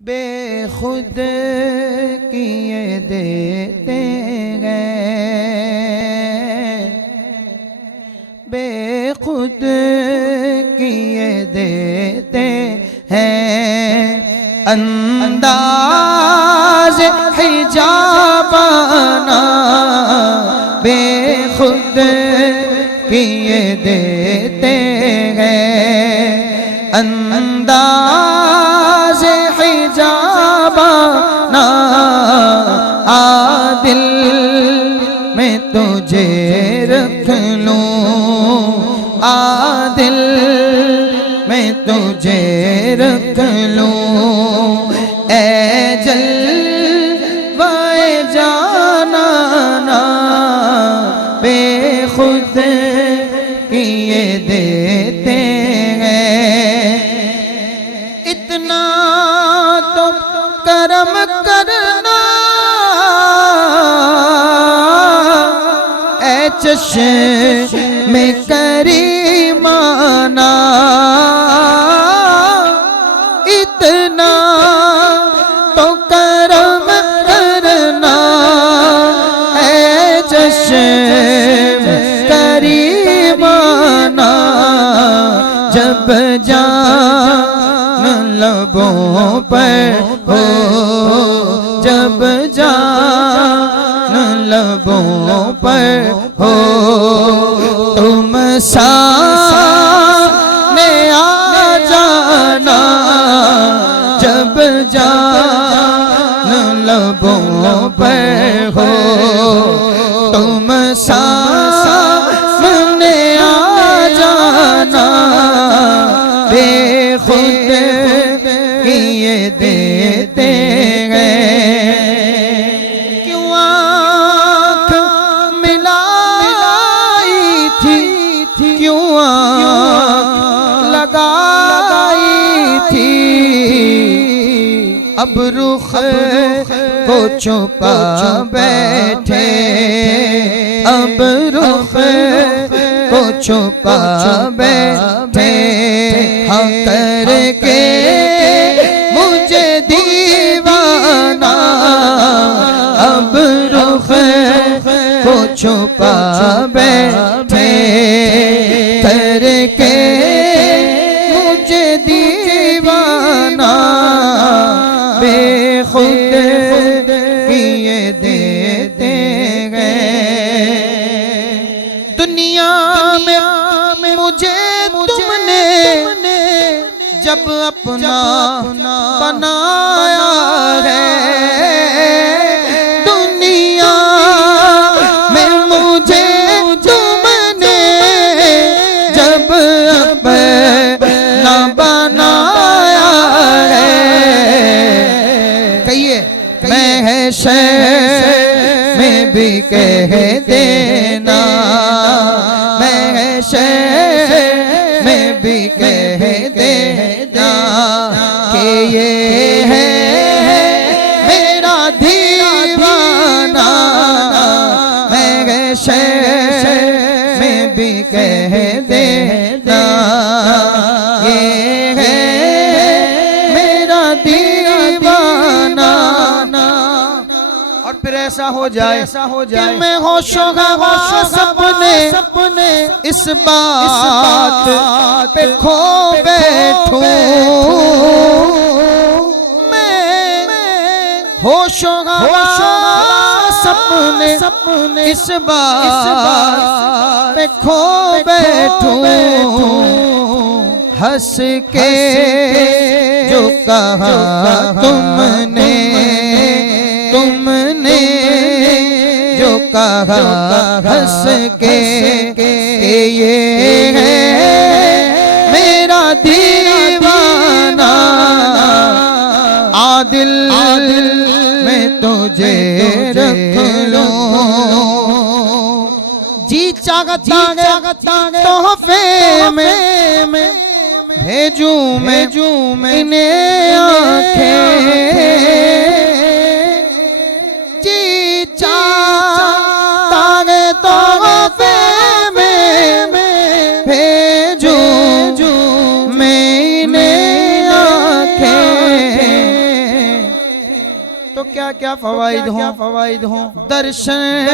बेखुद किए देते गए, बेखुद किए देते हैं। अंदाज हिजाबाना बेखुद किए देते हैं। अंदाज हिजाबाना आदिल में तुझे रख लूं, आदिल में तुझे रख लूं। ए जलवाए जाना ना बेखुद किए देते हैं। इतना तो करम करना ऐ चश्मे करीमाना, इतना तो करम करना ऐ चश्मे करीमाना। जब जान लबों पर हो, जब जान लबों पर हो, तुम सामने आ जाना। जब जान लबों पर हो, तुम सामने आ जाना। बेखुद किए देते हैं। क्यों आँख मिलाई थी, क्यों आँख लगाई थी। अब रुख को छुपा बैठे, अब रुख को छुपा बैठे। हाँ करके मुझे दीवाना, अब रुख को छुपा बैठे। करके मुझे दीवाना बेखुद किए देते गए। दुनिया में मुझे तुमने जब अपना बनाया है, दुनिया में मुझे तुमने जब अपना बनाया है। कहिए महशर में भी कह देना, महशर में भी कह देना कि ये है मेरा दीवाना। महशर में भी कह देना ये है मेरा दीवाना। और फिर ऐसा हो जाए कि मैं होशो हवास सपने इस बात पे खो बैठूं। मैं होशो हवास सपने इस बात पे खो बैठूं। हंस के जो कहा तुमने, तुमने जो कहा हंस के ये है मेरा दीवाना। आदिल में तुझे रख लूं, जी चाहता तोहफे में भेजूं मैं इन्हें आँखें। जी चाहता तोहफे में भेजूं मैं इन्हें आँखें। तो क्या क्या फवाइद हों दर्शन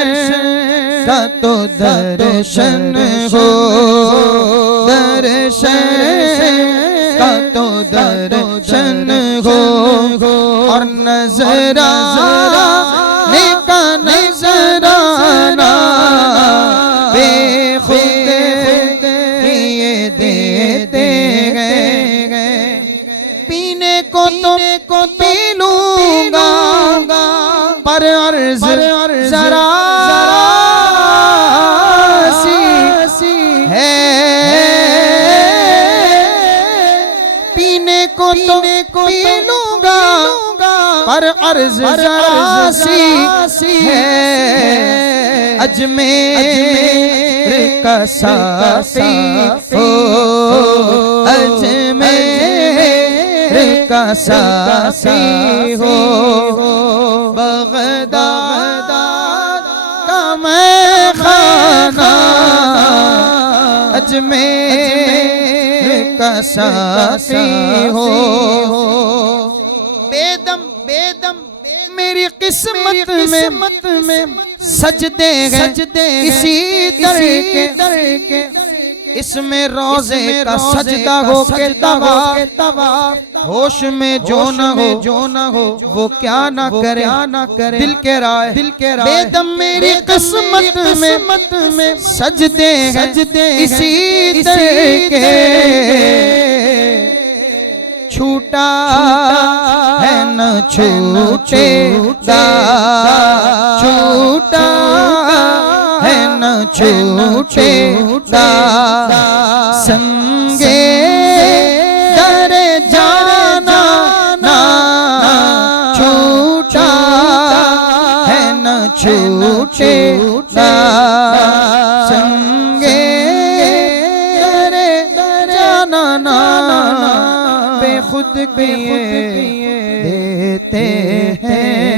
का तो दर्शन हो, दर्शन का तो दर्शन हो, और नजराने का नजराना बेखुद ये देते हैं। पीने को तो पी लूंगा पर अर्ज जरा सी है, पीने को तो पी लूंगा पर अर्ज जरा सी है। अजमेर का साफी हो, अजमेर का साफी हो, बगदाद का मैं खाना अजमेर का साफी हो। बेदम मेरी किस्मत में सजदे हैं इसी दर के, इसमें रोज़े का सजदा हो के तवा, होश में जो न हो वो क्या न करे दिल के राय। बेदम मेरी किस्मत में सजदे हैं इसी दर के, छूटा है न छूटेगा, छूटा है न छूटेगा, संगे दरे जाना ना छूटा है न छूटेगा, संगे दरे जाना ना खुद किए देते हैं।